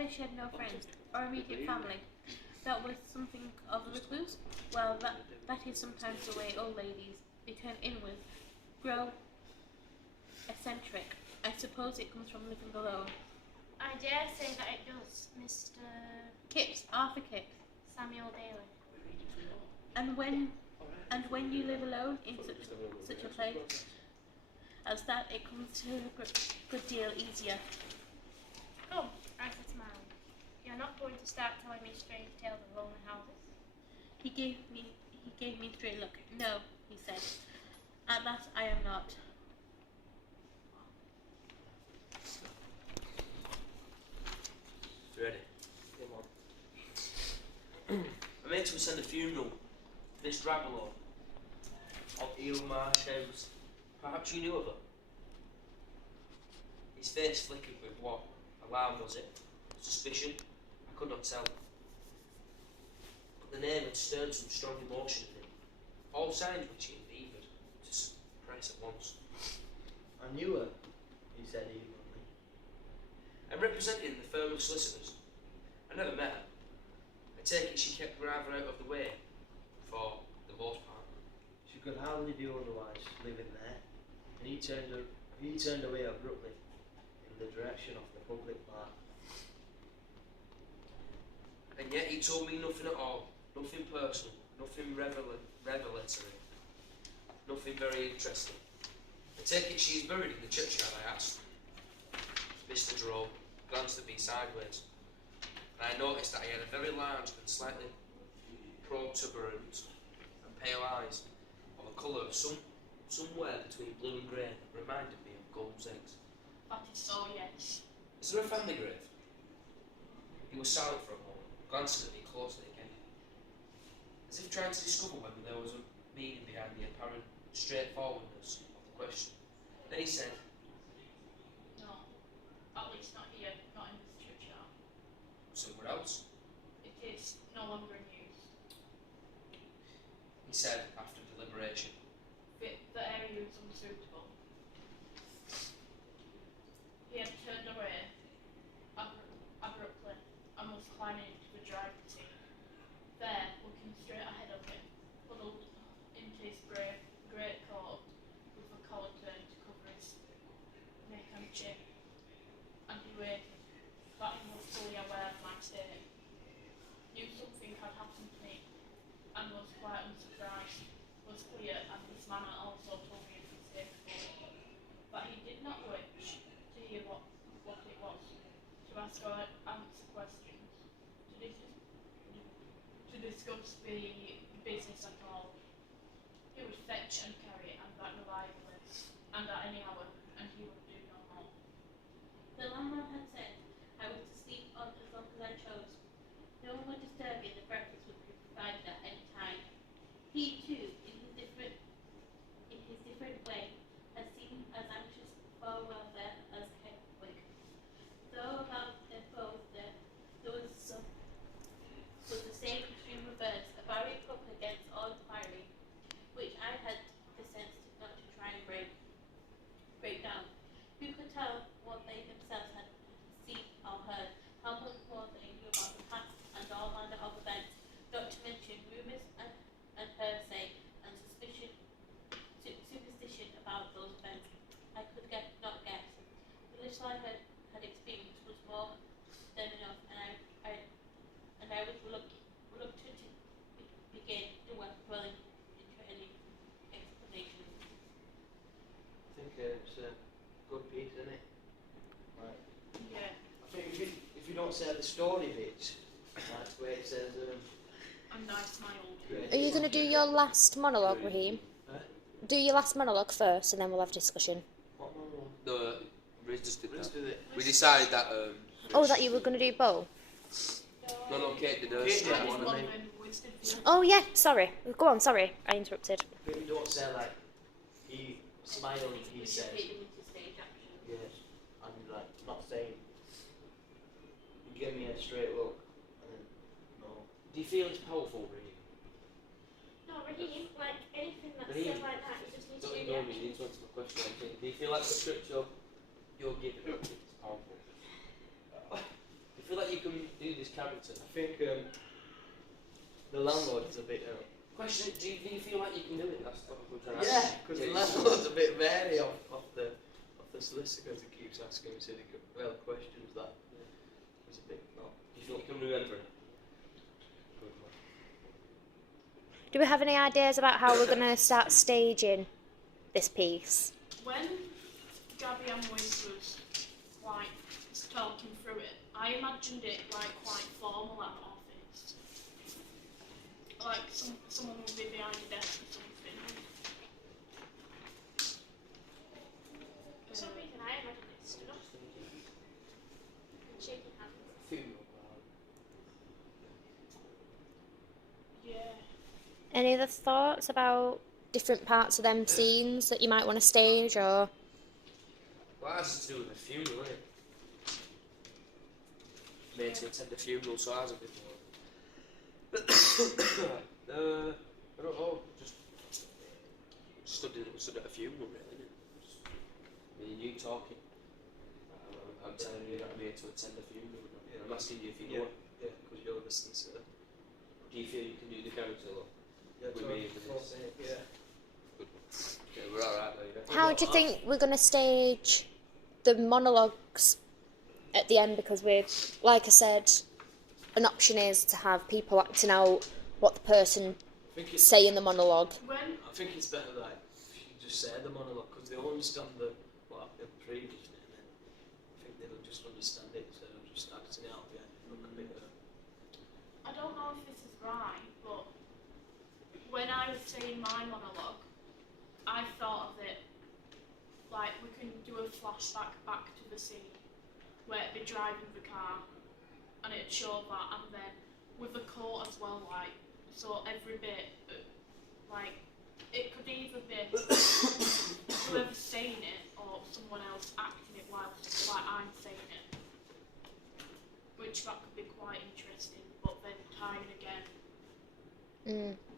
However, she had no friends or immediate family. That was something of a recluse. Well, that is sometimes the way old ladies, they turn inward, grow eccentric. I suppose it comes from living alone. I dare say that it does, Mr. Kipps, Arthur Kipps. Samuel Daly. And when you live alone in such a place as that, it comes to a good deal easier. Come, I said, smiling. You're not going to start telling me strange tales of lonely houses. He gave me a straight look. No, he said. At that I am not. Ready? Come on. My mates will send a funeral for this dragalord of Eel Marsh House. Perhaps you knew of her? His face flickered with what? Alarm, was it? Suspicion? I could not tell. But the name had stirred some strong emotion in him. All signs which he endeavoured to suppress at once. I knew her, he said evenly. I'm representing the firm of solicitors. I never met her. I take it she kept rather out of the way, for the most part. She could hardly do otherwise, living there, and he turned away abruptly in the direction of the public bar. And yet he told me nothing at all, nothing personal, nothing revelatory, nothing very interesting. I take it she is buried in the churchyard, I asked. Mr. Jerome glanced at me sideways, and I noticed that he had a very large and slightly protuberant and pale eyes of a colour of somewhere between blue and grey that reminded me of gold's eggs. That is so, yes. Is there a family grave? He was silent for a moment, glancing at me closely again, as if trying to discover whether there was a meaning behind the apparent straightforwardness of the question. Then he said, No. At least not here, not in this churchyard. somewhere else? It is no longer in use. He said after deliberation. The area is unsuitable. He had turned away abruptly and was climbing into the driving seat. There, looking straight ahead of him, huddled into his great coat with the collar turned to cover his neck and chin, and he waited, that he was fully aware of my state. Knew something had happened to me, and was quite unsurprised. Was clear, and his manner also told me of his safety. But he did not wish to hear what it was, to ask or answer questions, to discuss the business at all. He would fetch and carry, and that reliably, and at any hour, and he would do no more. The landlord had said I was to sleep on as long as I chose. No one would disturb me, and the breakfast would be provided at any time. He too, in his different way, had seemed as anxious for welfare as Hedwig. Though about them both there was the same extreme reverse, a barrier up against all inquiry, which I had the sense not to try and break down. Who could tell what they themselves had seen or heard, how much more they knew about the past and all manner of events, not to mention rumours and hearsay and superstition about those events. I could not guess. The little I had experienced was more than enough, and I was reluctant to begin the work dwelling into any explanation. I think it's a good piece, isn't it? Right. Yeah. I think if you don't say the story bits, like where it says, And I smiled. Are you going to do your last monologue, Raheem? Huh? Do your last monologue first, and then we'll have discussion. What monologue? No, Riz just did Let's that. do it. We decided that. Oh, that you were going to do both? No, Kate did Kate did I one, just and then wasted the Oh, yeah, sorry. Go on, sorry. I interrupted. if you don't say like, he smiled, he We says, should get them into stage action. yes, and like not saying, you give me a straight look, and then, no. Do you feel it's powerful, Raheem? No, Raheem, like anything that's Raheem, said like that, you just need to Don't do the ignore me, you action. need to answer my question. Do you feel like the scripture you're giving is powerful? Do you feel like you can do this character? I think the landlord is a bit. Question: do you feel like you can do it? That's what I'm trying to Yeah, ask. because the landlord's a bit wary of the solicitor because he keeps asking him silly questions that was a bit not. Do you think you can remember it? Good one. Do we have any ideas about how we're going to start staging this piece? When Gabby Amwins was like talking through it, I imagined it like quite formal at an office. Like someone would be behind a desk or something. For some reason, I imagine it stood up and shaking hands. Funeral. Yeah. Any other thoughts about different parts of them scenes that you might want to stage, or Well, that has to do with the funeral, isn't it? Made to attend the funeral, so I was a bit more. I don't know, just stood at a funeral, really, isn't it? Just me and you talking. I'm telling you that I'm here to attend the funeral. I'm asking you if you know. Yeah, because you're the solicitor. Do you feel you can do the character, look? Yeah, With me for this. Yeah. Good. Okay, we're alright though, you know? how do you think we're going to stage the monologues at the end? Because we're, like I said, an option is to have people acting out what the person I think it's. say in the monologue. When I think it's better like if you just say the monologue because they'll understand what happened previously, and then I think they'll just understand it instead of just acting it out. Yeah, look a bit. I don't know if this is right, but when I was saying my monologue, I thought of it like we can do a flashback back to the scene where it'd be driving the car and it'd show that, and then with the court as well, like, so every bit, like, it could either be whoever's saying it or someone else acting it whilst like I'm saying it, which that could be quite interesting, but then tying again. Mm.